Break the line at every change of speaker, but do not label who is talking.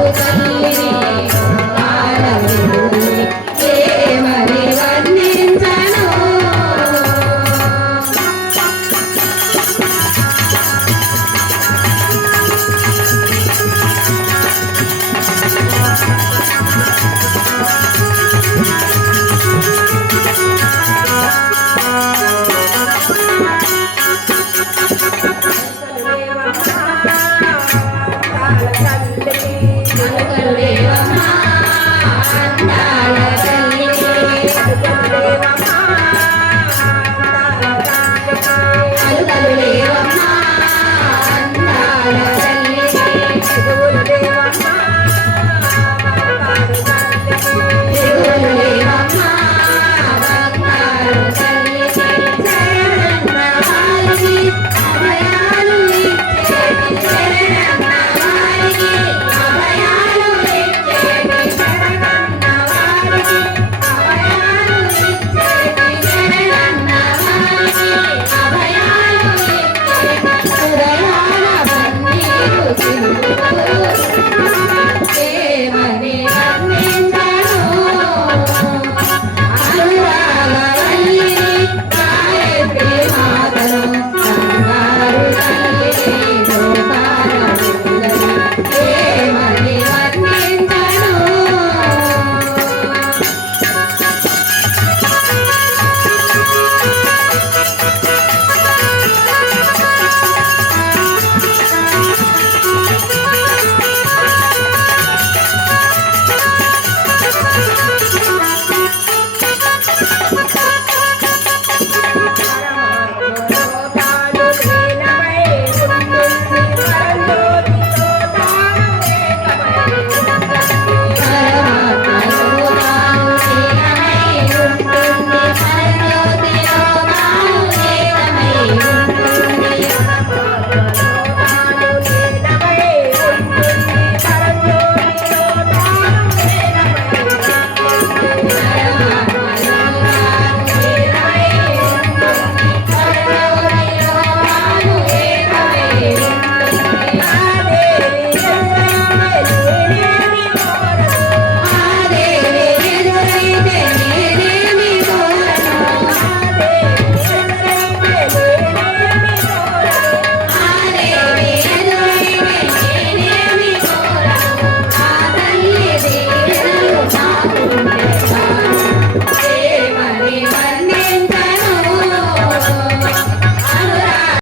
Thank you.